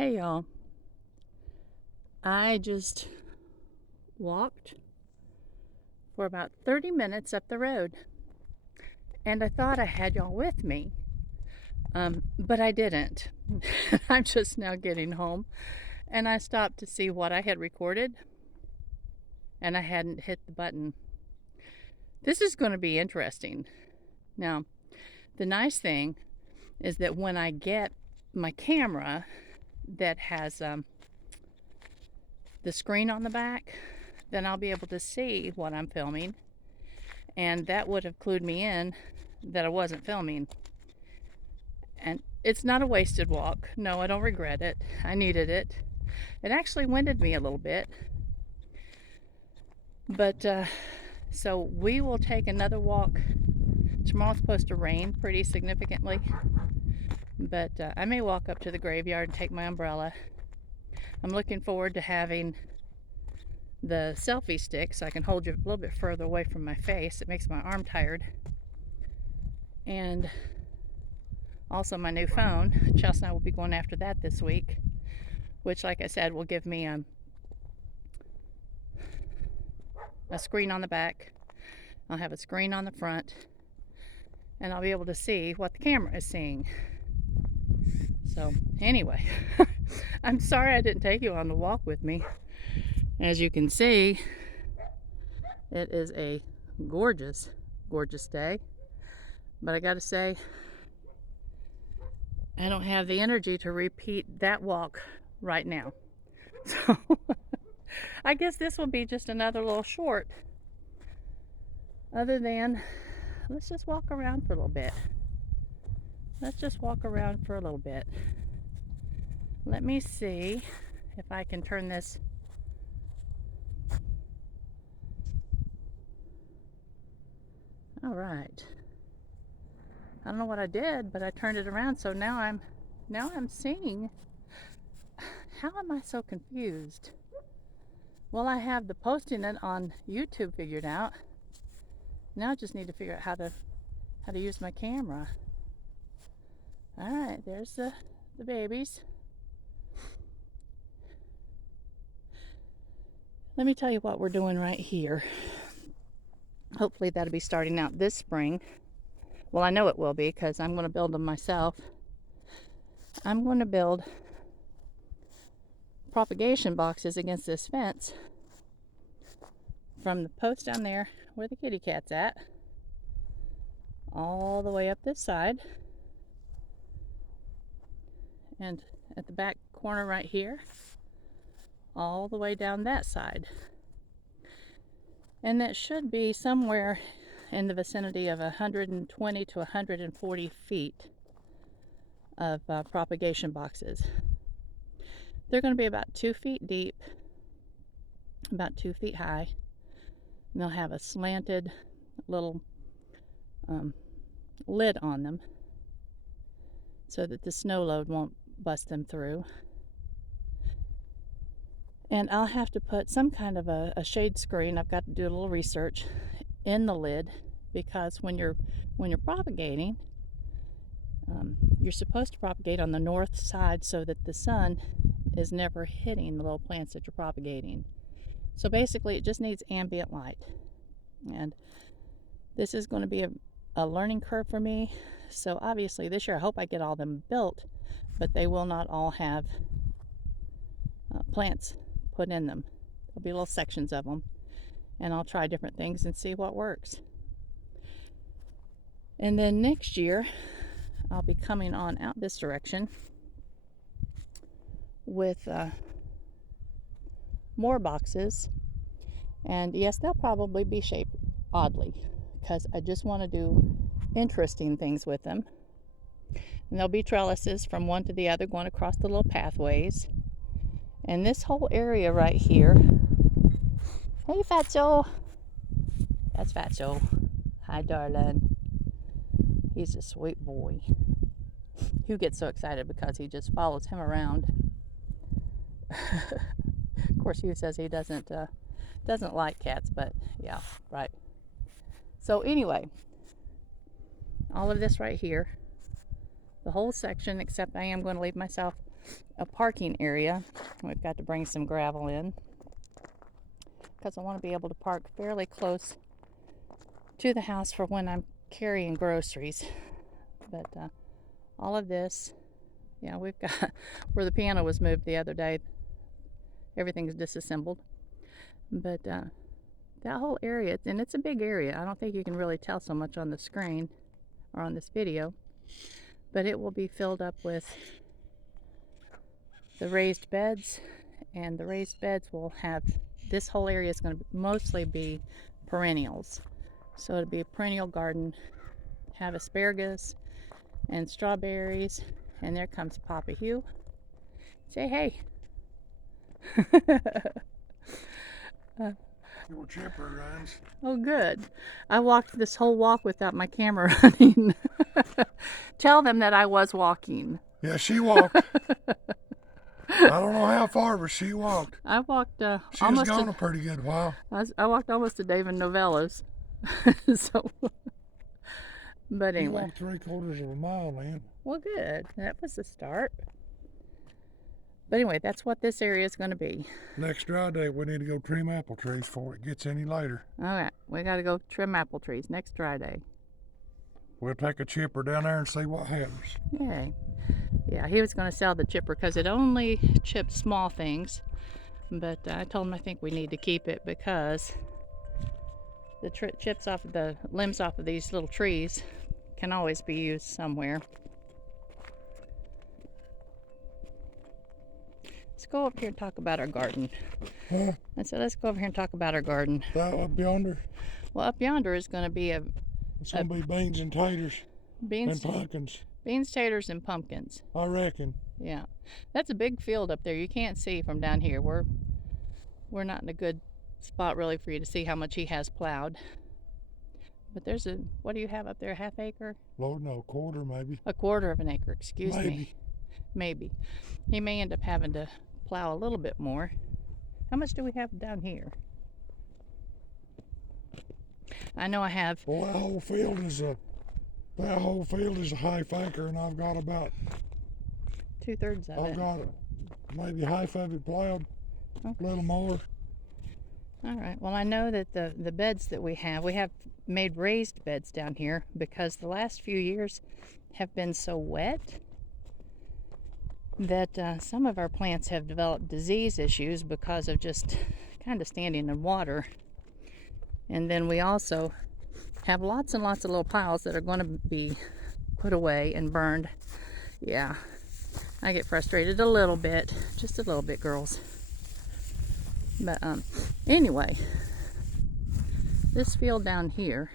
Hey y'all, I just walked for about 30 minutes up the road and I thought I had y'all with me, but I didn't. I'm just now getting home and I stopped to see what I had recorded and I hadn't hit the button. This is going to be interesting. Now, the nice thing is that when I get my camera that has the screen on the back, then I'll be able to see what I'm filming, and that would have clued me in that I wasn't filming. And it's not a wasted walk. No, I don't regret it. I needed it. It actually winded me a little bit. But so we will take another walk. Tomorrow's supposed to rain pretty significantly, but I may walk up to the graveyard and take my umbrella. I'm looking forward to having the selfie stick so I can hold you a little bit further away from my face. It makes my arm tired. And also my new phone. Chelsea and I will be going after that this week, which, like I said, will give me a screen on the back. I'll have a screen on the front, and I'll be able to see what the camera is seeing. So anyway, I'm sorry I didn't take you on the walk with me. As you can see, it is a gorgeous, gorgeous day. But I gotta say, I don't have the energy to repeat that walk right now. So I guess this will be just another little short. Other than, let's just walk around for a little bit. Let's just walk around for a little bit. Let me see if I can turn this. All right. I don't know what I did, but I turned it around, so now I'm seeing. How am I so confused? Well, I have the posting it on YouTube figured out. Now I just need to figure out how to use my camera. All right, there's the babies. Let me tell you what we're doing right here. Hopefully that'll be starting out this spring. Well, I know it will be because I'm going to build them myself. I'm going to build propagation boxes against this fence from the post down there where the kitty cat's at, all the way up this side, and at the back corner right here, all the way down that side. And that should be somewhere in the vicinity of 120 to 140 feet of propagation boxes. They're going to be about 2 feet deep, about 2 feet high, and they'll have a slanted little lid on them so that the snow load won't bust them through. And I'll have to put some kind of a shade screen. I've got to do a little research in the lid, because when you're propagating, you're supposed to propagate on the north side so that the sun is never hitting the little plants that you're propagating. So basically it just needs ambient light, and this is going to be a learning curve for me. So obviously this year I hope I get all of them built, but they will not all have plants put in them. There'll be little sections of them, and I'll try different things and see what works. And then next year I'll be coming on out this direction with more boxes, and yes, they'll probably be shaped oddly because I just want to do interesting things with them. And there'll be trellises from one to the other going across the little pathways. And this whole area right here. Hey, Fatso. That's Fatso. Hi, darling. He's a sweet boy. Hugh gets so excited because he just follows him around. Of course, Hugh says he doesn't like cats, but yeah, right. So anyway, all of this right here, the whole section, except I am going to leave myself a parking area. We've got to bring some gravel in because I want to be able to park fairly close to the house for when I'm carrying groceries. But all of this, yeah, we've got where the piano was moved the other day, everything's disassembled. But that whole area, and it's a big area. I don't think you can really tell so much on the screen or on this video, but it will be filled up with the raised beds, and the raised beds will have, this whole area is going to mostly be perennials. So it'll be a perennial garden, have asparagus and strawberries, and there comes Papa Hugh. Say hey. Your chipper runs. Oh, good. I walked this whole walk without my camera running. Tell them that I was walking. Yeah, she walked. I don't know how far, but she walked. I walked She was almost. gone a pretty good while. I walked almost to David Novella's. So, but You anyway. walked 3/4 of a mile, man. Well, good. That was the start. But anyway, that's what this area is going to be. Next dry day, we need to go trim apple trees before it gets any later. All right, we got to go trim apple trees next dry day. We'll take a chipper down there and see what happens. Yay. Yeah, he was going to sell the chipper because it only chips small things. But I told him I think we need to keep it because the chips off of the limbs off of these little trees can always be used somewhere. Let's go over here and talk about our garden. Huh? I said, let's go over here and talk about our garden. That up yonder, Well, up yonder is going to be it's going to be beans and taters beans, and pumpkins, taters, and pumpkins. I reckon. Yeah, that's a big field up there. You can't see from down here. We're not in a good spot really for you to see how much he has plowed. But there's a, what do you have up there? A half acre? Lord, no, quarter maybe. A quarter of an acre, excuse me. Maybe. Maybe. He may end up having to plow a little bit more. How much do we have down here? I know I have. Well, that whole field is a half acre, and I've got about, 2/3 of I've it. got maybe half of it plowed, Okay. a little more. All right. Well, I know that the beds that we have made raised beds down here because the last few years have been so wet that some of our plants have developed disease issues because of just kind of standing in water. And then we also have lots and lots of little piles that are going to be put away and burned. Yeah, I get frustrated a little bit, just a little bit, girls. But anyway, this field down here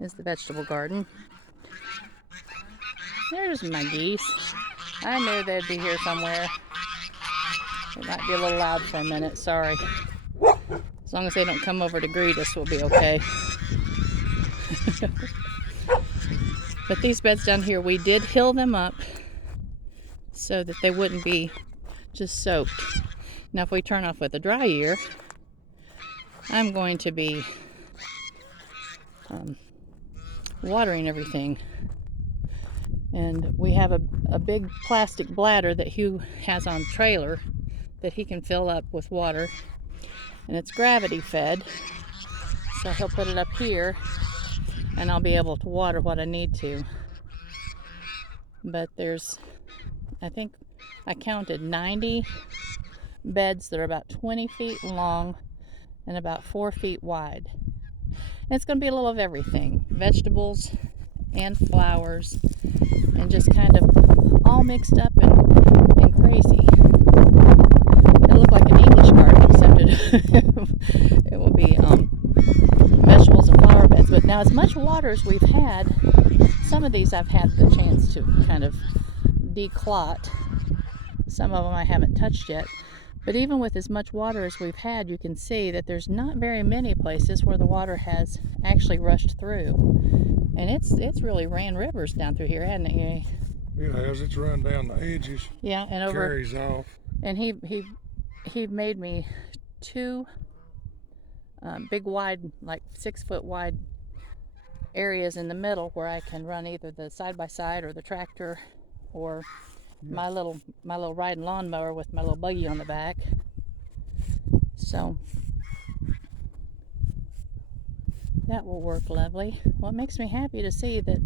is the vegetable garden. There's my geese. I knew they'd be here somewhere. It might be a little loud for a minute, sorry. As long as they don't come over to greet us, we'll be okay. But these beds down here, we did hill them up so that they wouldn't be just soaked. Now, if we turn off with a dry year, I'm going to be watering everything. And we have a big plastic bladder that Hugh has on trailer that he can fill up with water. And it's gravity fed. So he'll put it up here and I'll be able to water what I need to. But there's, I think I counted 90 beds that are about 20 feet long and about 4 feet wide. And it's going to be a little of everything, vegetables and flowers, and just kind of all mixed up and crazy. It'll look like an English garden, except it will be vegetables and flower beds. But now, as much water as we've had, some of these I've had the chance to kind of declot. Some of them I haven't touched yet. But even with as much water as we've had, you can see that there's not very many places where the water has actually rushed through. And it's really ran rivers down through here, hasn't it? It has. It's run down the edges. Yeah, and over. Carries off. And he made me two big wide, like 6 foot wide areas in the middle where I can run either the side by side or the tractor or my little riding lawnmower with my little buggy on the back. So that will work lovely. Well, it makes me happy to see that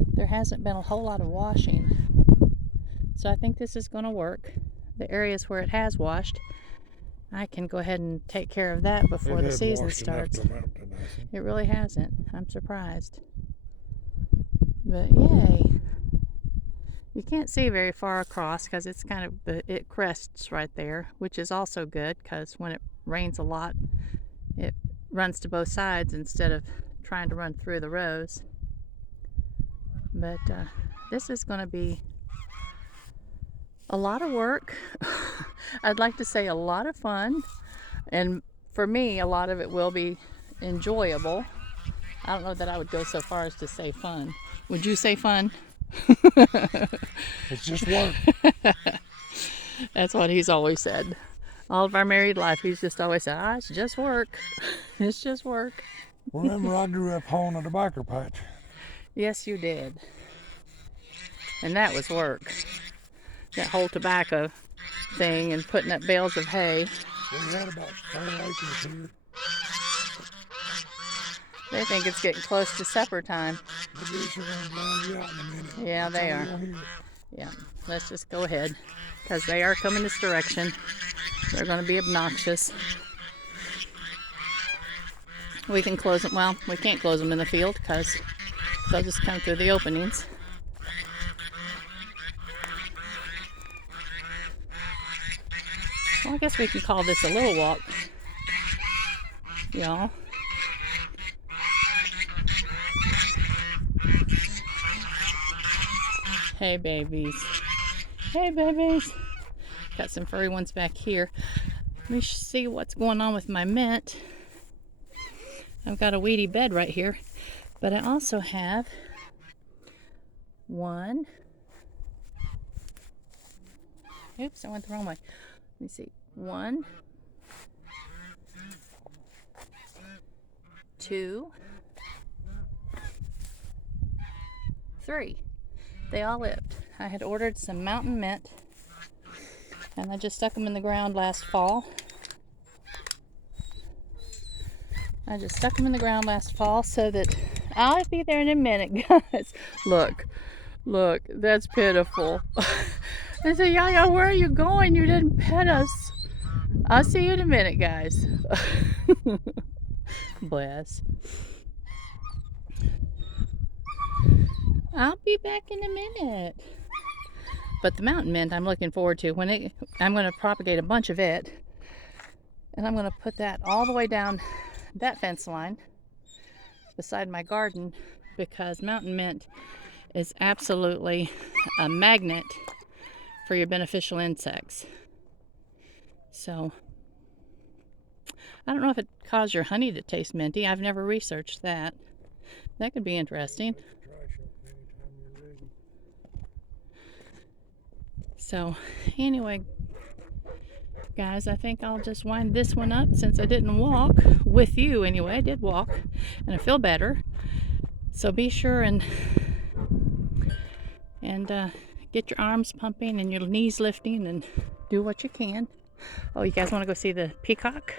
there hasn't been a whole lot of washing. So I think this is going to work. The areas where it has washed, I can go ahead and take care of that before the season starts. It really hasn't. I'm surprised. But yay. You can't see very far across because it's kind of, it crests right there, which is also good because when it rains a lot, it runs to both sides instead of trying to run through the rows. But this is going to be a lot of work. I'd like to say a lot of fun, and for me a lot of it will be enjoyable. I don't know that I would go so far as to say fun. Would you say fun? It's just work. That's what he's always said. All of our married life, he's just always said, it's just work. It's just work. Remember, I grew up hoeing a tobacco patch. Yes, you did. And that was work. That whole tobacco thing and putting up bales of hay. We had about 4 acres here. They think it's getting close to supper time. The geese are going to drown you out in a minute. Yeah, they are. Yeah, let's just go ahead because they are coming this direction. They're going to be obnoxious. We can close them. Well, we can't close them in the field because they'll just come through the openings. Well, I guess we can call this a little walk, y'all. Hey, babies. Hey, babies. Got some furry ones back here. Let me see what's going on with my mint. I've got a weedy bed right here, but I also have one. Oops, I went the wrong way. Let me see. 1, 2, 3. They all lived. I had ordered some mountain mint, and I just stuck them in the ground last fall. So that I'll be there in a minute, guys. Look, that's pitiful. I said, Yaya, where are you going? You didn't pet us. I'll see you in a minute, guys. Bless. I'll be back in a minute. But the mountain mint I'm looking forward to. I'm going to propagate a bunch of it. And I'm going to put that all the way down that fence line beside my garden because mountain mint is absolutely a magnet for your beneficial insects. So I don't know if it caused your honey to taste minty. I've never researched that. That could be interesting. So anyway, guys, I think I'll just wind this one up since I didn't walk with you anyway. I did walk and I feel better. So be sure and get your arms pumping and your knees lifting and do what you can. Oh, you guys want to go see the peacock?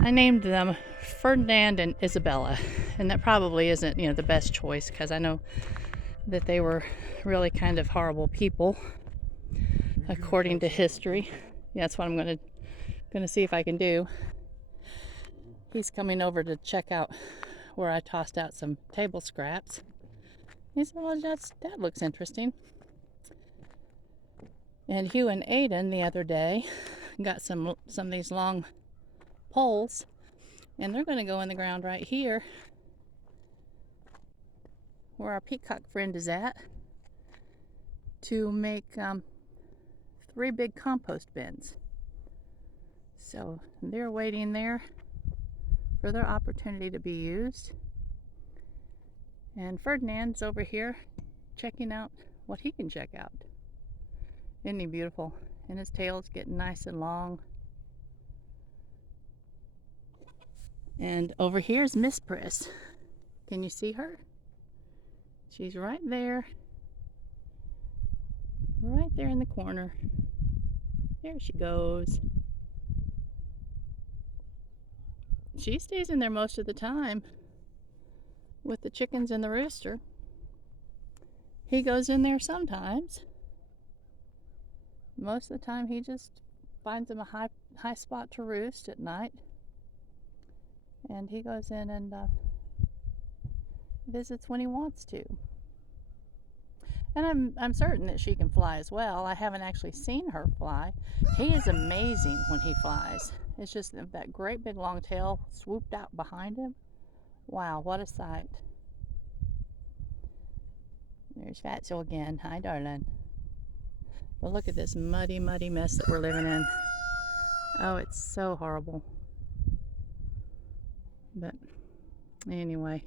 I named them Ferdinand and Isabella, and that probably isn't, the best choice because I know that they were really kind of horrible people according to history. Yeah, that's what I'm going to see if I can do. He's coming over to check out where I tossed out some table scraps. He said, well, that looks interesting. And Hugh and Aiden the other day got some of these long poles, and they're going to go in the ground right here where our peacock friend is at to make 3 big compost bins. So they're waiting there for their opportunity to be used. And Ferdinand's over here checking out what he can check out. Isn't he beautiful? And his tail's getting nice and long. And over here is Miss Priss. Can you see her? She's right there. Right there in the corner. There she goes. She stays in there most of the time with the chickens and the rooster. He goes in there sometimes. Most of the time he just finds him a high spot to roost at night. And he goes in and visits when he wants to. And I'm certain that she can fly as well. I haven't actually seen her fly. He is amazing when he flies. It's just that great big long tail swooped out behind him. Wow, what a sight. There's Fatso again. Hi, darling. But look at this muddy, muddy mess that we're living in. Oh, it's so horrible. But anyway,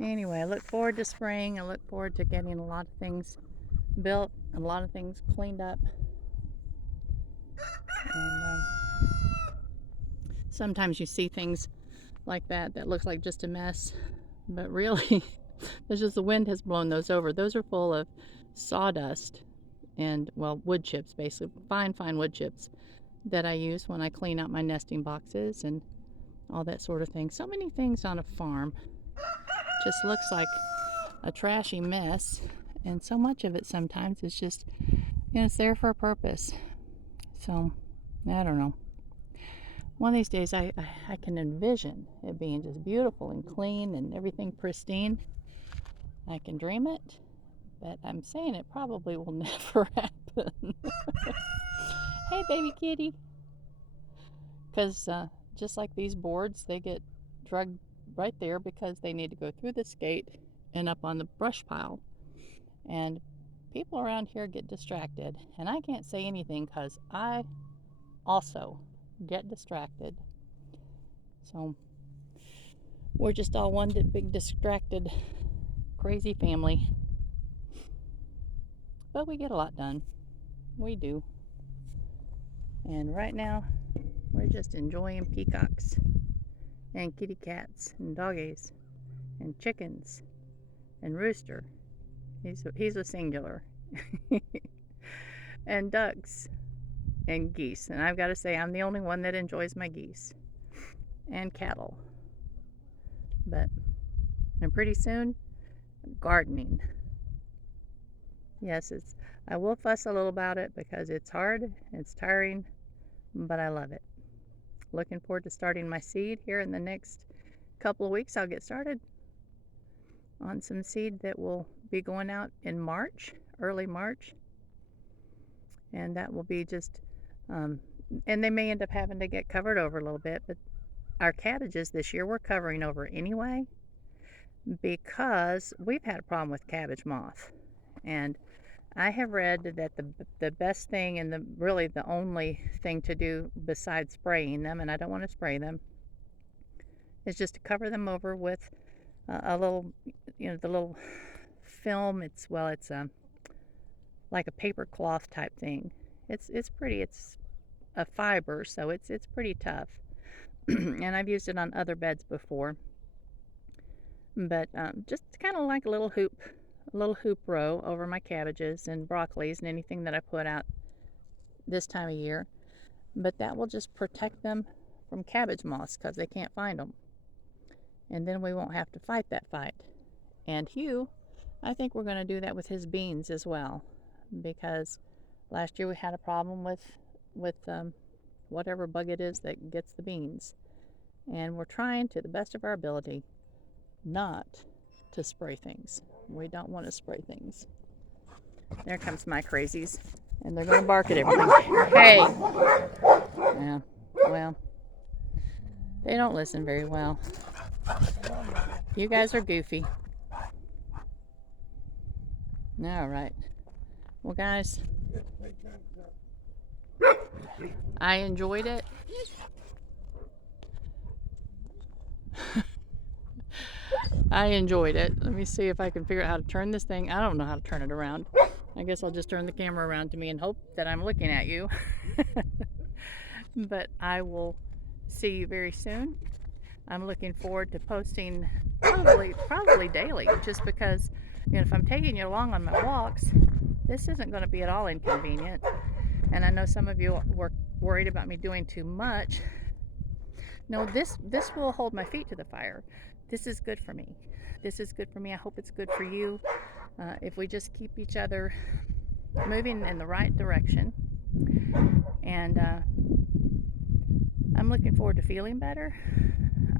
I look forward to spring. I look forward to getting a lot of things built, a lot of things cleaned up. And sometimes you see things like that looks like just a mess, but really it's just the wind has blown those over. Those are full of sawdust and, well, wood chips, basically fine wood chips that I use when I clean out my nesting boxes and all that sort of thing. So many things on a farm just looks like a trashy mess, and so much of it sometimes is just, it's there for a purpose. So I don't know, one of these days I can envision it being just beautiful and clean and everything pristine. I can dream it, but I'm saying it probably will never happen. Hey, baby kitty. Because just like these boards, they get dragged right there because they need to go through this gate and up on the brush pile. And people around here get distracted. And I can't say anything because I also get distracted. So we're just all one big distracted, crazy family. But we get a lot done. We do. And right now, we're just enjoying peacocks and kitty cats and doggies and chickens and rooster. He's a singular. And ducks and geese. And I've got to say, I'm the only one that enjoys my geese and cattle. And pretty soon, gardening. Yes, I will fuss a little about it because it's hard, it's tiring, but I love it. Looking forward to starting my seed here in the next couple of weeks. I'll get started on some seed that will be going out in March, early March. And that will be just, and they may end up having to get covered over a little bit, but our cabbages this year we're covering over anyway because we've had a problem with cabbage moth. And I have read that the best thing and really the only thing to do besides spraying them, and I don't want to spray them, is just to cover them over with a little, the little film. It's like a paper cloth type thing. It's pretty. It's a fiber, so it's pretty tough. And I've used it on other beds before. But just kind of like a little hoop row over my cabbages and broccolis and anything that I put out this time of year. But that will just protect them from cabbage moths because they can't find them. And then we won't have to fight that fight. And Hugh, I think we're going to do that with his beans as well, because last year we had a problem with whatever bug it is that gets the beans. And we're trying to the best of our ability not to spray things. We don't want to spray things. There comes my crazies, and they're going to bark at everything. Hey! Yeah, well, they don't listen very well. You guys are goofy. All right. Well, guys, I enjoyed it. I enjoyed it. Let me see if I can figure out how to turn this thing. I don't know how to turn it around. I guess I'll just turn the camera around to me and hope that I'm looking at you. But I will see you very soon. I'm looking forward to posting probably daily, just because, if I'm taking you along on my walks, This isn't going to be at all inconvenient. And I know some of you were worried about me doing too much. No, this will hold my feet to the fire. This is good for me. This is good for me. I hope it's good for you. If we just keep each other moving in the right direction. And I'm looking forward to feeling better.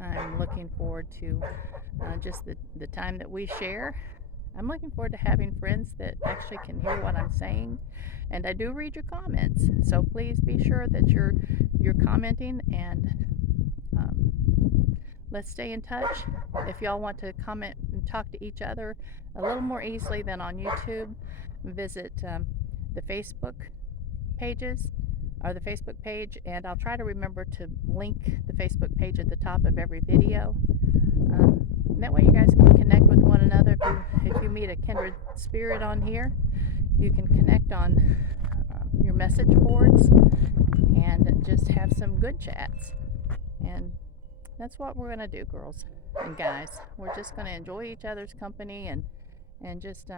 I'm looking forward to just the time that we share. I'm looking forward to having friends that actually can hear what I'm saying. And I do read your comments, so please be sure that you're commenting, and let's stay in touch. If y'all want to comment and talk to each other a little more easily than on YouTube, visit the Facebook pages or the Facebook page, and I'll try to remember to link the Facebook page at the top of every video. That way you guys can connect with one another. If you meet a kindred spirit on here, you can connect on your message boards and just have some good chats. And that's what we're going to do, girls and guys. We're just going to enjoy each other's company and just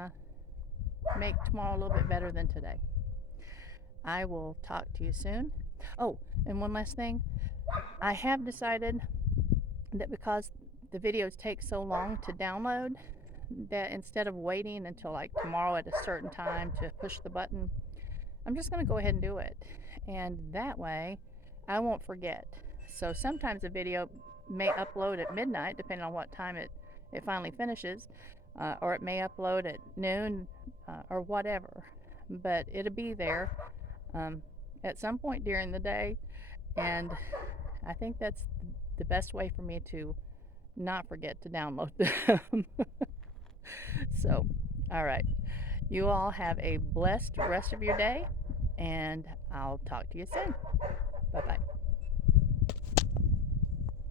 make tomorrow a little bit better than today. I will talk to you soon. Oh, and one last thing. I have decided that because the videos take so long to download, that instead of waiting until like tomorrow at a certain time to push the button, I'm just going to go ahead and do it. And that way I won't forget. So sometimes a video may upload at midnight, depending on what time it finally finishes, or it may upload at noon or whatever. But it'll be there at some point during the day. And I think that's the best way for me to not forget to download them. So, all right. You all have a blessed rest of your day, and I'll talk to you soon.